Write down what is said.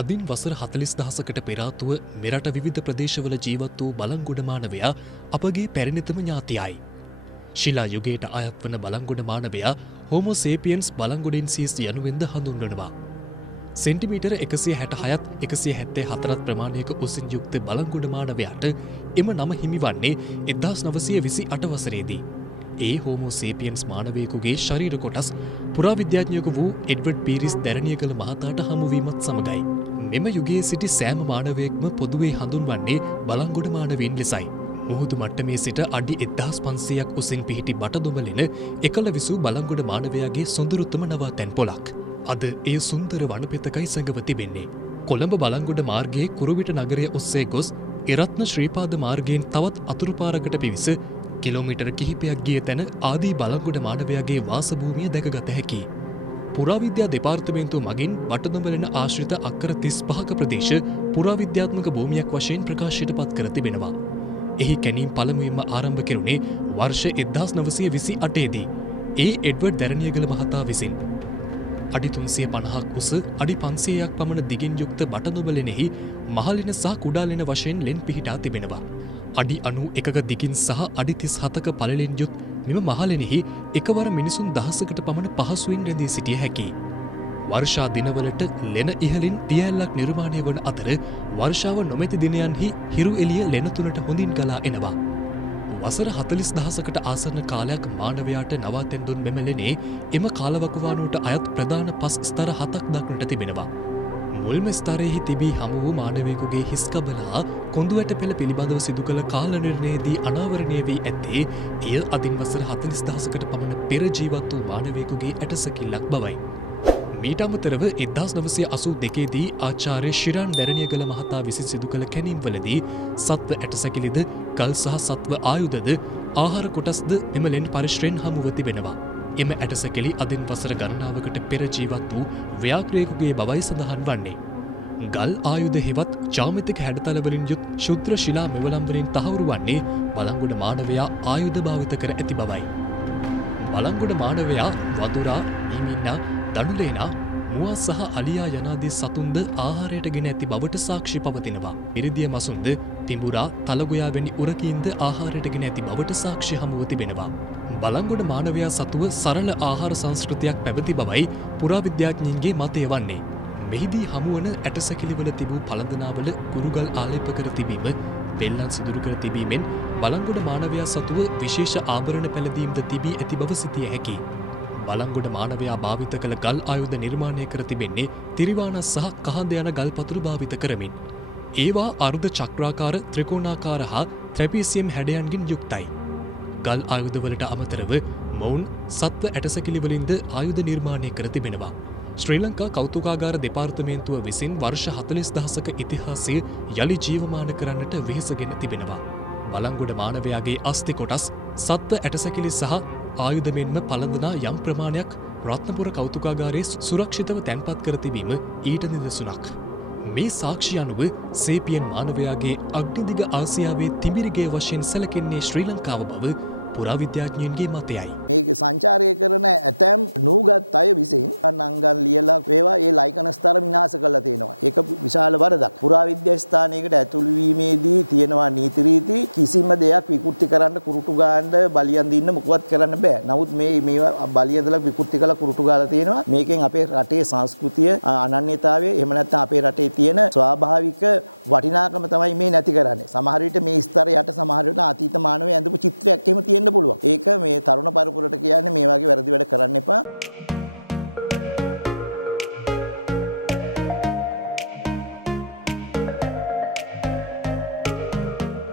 අදින් වසර 40,000කට පෙර ආතුව මෙරට විවිධ ප්‍රදේශවල ජීවත් වූ බලංගොඩ මානවයා අපගේ පැරණිතම ඥාතියයි. ශිලා යුගයට අයත් වන බලංගොඩ මානවයා හෝමෝ සේපියන්ස් බලංගොඩෙන්සිස් යනුවෙන්ද හඳුන්වනවා. සෙන්ටිමීටර 166ත් 174ත් ප්‍රමාණයක උසින් යුක්ත බලංගොඩ මානවයාට එම නම හිමිවන්නේ 1928 වසරේදී. ඒ හෝමෝ සේපියන්ස් මානවයෙකුගේ ශරීර කොටස් පුරාවිද්‍යාඥයෙකු වූ එඩ්වඩ් පීරිස් දැරණියකල මහතාට හමුවීමත් සමගයි. මෙම යුගයේ සිටි සෑම මානවයෙක්ම පොදුවේ හඳුන්වන්නේ බලංගොඩ මානවීන් ලෙසයි. මුහුදු මට්ටමේ සිට අඩි 1500ක් උසින් පිහිටි බටදොඹලෙන එකල විසූ බලංගොඩ මානවයාගේ සොඳුරුතම නවාතැන් පොලක්. අද ඒ සුන්දර වනපෙතකයි සැඟව තිබෙන්නේ. කොළඹ බලංගොඩ මාර්ගයේ කුරුවිට නගරය ඔස්සේ ගොස් ඉරත්න ශ්‍රීපාද මාර්ගයෙන් තවත් අතුරුපාරකට පිවිස කිලෝමීටර කිහිපයක් ගිය තැන ආදී බලංගොඩ මානවයාගේ වාසභූමිය දැකගත හැකි. පුරාවිද්‍යා දෙපාර්තමේන්තුව මගින් බටදොඹලෙන ආශ්‍රිත අක්කර 35ක ප්‍රදේශ පුරාවිද්‍යාත්මක භූමියක් වශයෙන් ප්‍රකාශයට පත් කර තිබෙනවා. එහි කැණීම් පළමුවෙන්ම ආරම්භ කෙරුණේ වර්ෂ 1928 දී. ඒ එඩ්වඩ් දැරණියගල මහතා විසින් අඩි 350ක් උස අඩි 500ක් පමණ දිගින් යුක්ත බටදොඹලෙනෙහි මහලෙන සහ කුඩාලෙන වශයෙන් ලෙන් පිහිටා තිබෙනවා. අඩි 91ක දිගින් සහ අඩි 37ක පළලෙන් යුත් මෙම මහලෙනෙහි එකවර මිනිසුන් දහසකට පමණ පහසුවෙන් රැඳී සිටිය හැකියි. වර්ෂා දිනවලට ලෙන ඉහළින් දියැලක් නිර්මාණය වන අතර වර්ෂාව නොමැති දිනයන්හි හිරු එළිය ලෙන තුනට හොඳින් ගලා එනවා. වසර 40,000කට ආසන්න කාලයක් මානවයාට නවාතැන් දුන් මෙම ලෙනේ එම කාලවකවානුවට අයත් ප්‍රධාන පස් ස්තර 7ක් දක්නට තිබෙනවා. මුල්ම ස්තරයෙහි තිබී හමු වූ මානවයෙකුගේ හිස් කබල හා කොඳු ඇට පෙළ පිළිබඳව සිදු කළ කාල නිර්ණයේදී අනාවරණය වී ඇත්තේ එය අදින් වසර 40,000කට පමණ පෙර ජීවත් වූ මානවයෙකුගේ ඇටසැකිල්ලක් බවයි. මීට අමතරව 1982 දී ආචාර්ය ශිරාන් දැරණියගල මහතා විසින් සිදු කළ කැණීම්වලදී සත්ව ඇටසැකිලිද ගල් සහ සත්ව ආයුධද ආහාර කොටස්ද එම ලෙන් පරිශ්‍රයෙන් හමුව තිබෙනවා. එම ඇටසැකිලි අදින් වසර ගණනාවකට පෙර ජීවත් වූ ව්‍යාග්‍රයෙකුගේ බවයි සඳහන් වන්නේ. ගල් ආයුධ හෙවත් ජාමිතික හැඩතලවලින් යුත් ශුද්‍ර ශිලා මෙවලම් වලින් තහවුරු වන්නේ බලංගොඩ මානවයා ආයුධ භාවිත කර ඇති බවයි. බලංගොඩ මානවයා වදුරා, ඊමින්නා, දනුලේනා, මුවා සහ අලියා යනාදී සතුන්ද ආහාරයට ගෙන ඇති බවට සාක්ෂි පවතිනවා. ඉරිදිය මසුන්ද, පිඹුරා, තලගොයා වැනි උරකීන්ද ආහාරයට ගෙන ඇති බවට සාක්ෂි හමුව තිබෙනවා. බලංගොඩ මානවයා සතුව සරල ආහාර සංස්කෘතියක් පැවති බවයි පුරාවිද්‍යාඥයින්ගේ මතය වන්නේ. මෙහිදී හමුවන ඇටසැකිලිවල තිබූ පළඳනාවල කුරුගල් ආලේප කර තිබීම, පෙල්ලම් සිදුරු කර තිබීමෙන් බලංගොඩ මානවයා සතුව විශේෂ ආභරණ පැළඳීම්ද තිබී ඇති බව සිතිය හැකියි. බලංගොඩ මානවයා භාවිත කළ ගල් ආයුධ නිර්මාණය කර තිබෙන්නේ තිරිවානස් සහ කහඳ යන ගල් පතුරු භාවිත කරමින්. ඒවා අර්ධ චක්‍රාකාර, ත්‍රිකෝණාකාර හා ත්‍රැපීසියම් හැඩයන්ගෙන් යුක්තයි. ගල් ආයුධවලට අමතරව මොවුන් සත්ව ඇටසැකිලිවලින්ද ආයුධ නිර්මාණය කර තිබෙනවා. ශ්‍රී ලංකා කෞතුකාගාර දෙපාර්තමේන්තුව විසින් වර්ෂ 40,000ක ඉතිහාසය යළි ජීවමාන කරන්නට වෙහෙසගෙන තිබෙනවා. බලංගොඩ මානවයාගේ අස්ථි කොටස්, සත්ව ඇටසැකිලි සහ ආයුධ මෙන්ම පළඳනා යම් ප්‍රමාණයක් රත්නපුර කෞතුකාගාරයේ සුරක්ෂිතව තැන්පත් කර තිබීම ඊට නිදසුනක්. මේ සාක්ෂි අනුව සේපියන් මානවයාගේ අග්නිදිග ආසියාවේ තිමිරගේ වශයෙන් සැලකෙන්නේ ශ්‍රී ලංකාව බව පුරාවිද්‍යාඥයන්ගේ මතයයි. මේක සංචාරය කරන ඇතැම් නූගත් අය විසින් නංගල් ලියලා ඒවා ඒ ලයිකන ස්තර විනාශ කරලා තියෙනවා. ඒක විශාල වරදක්. පුරාවිද්‍යා ස්ථානයකට ඇතුළු වීමේදී තියෙනවා නීති රීති. කිසිම දෙයක් විකෘති කරන්න, කුරුටු ගාන්න, බලියන් දින්න මොකවත් කරන්න බෑ. නමුත් මේවා බලියදලා විකෘති කරලා කුරුටු ගාලා තියෙනවා. මේකෙන් අපේ රටේ සංස්කෘතිය, අනන්‍යතාවය, එහෙම නැත්නම් අපේ රටේ තියෙන ස්වාභාවික වටිනාකම තමයි මේ නැති කරන්නේ. සමහර විට මේ ස්තර යට සමහර විට අතීත මානවය ඇඳපු චිත්‍රයක් එහෙම තියෙන්න පුළුවන්. ඒක මේ තරුණ පරපුරට කියන්නේ මේ වගේ වැරදි වැඩ කරන්න එපා.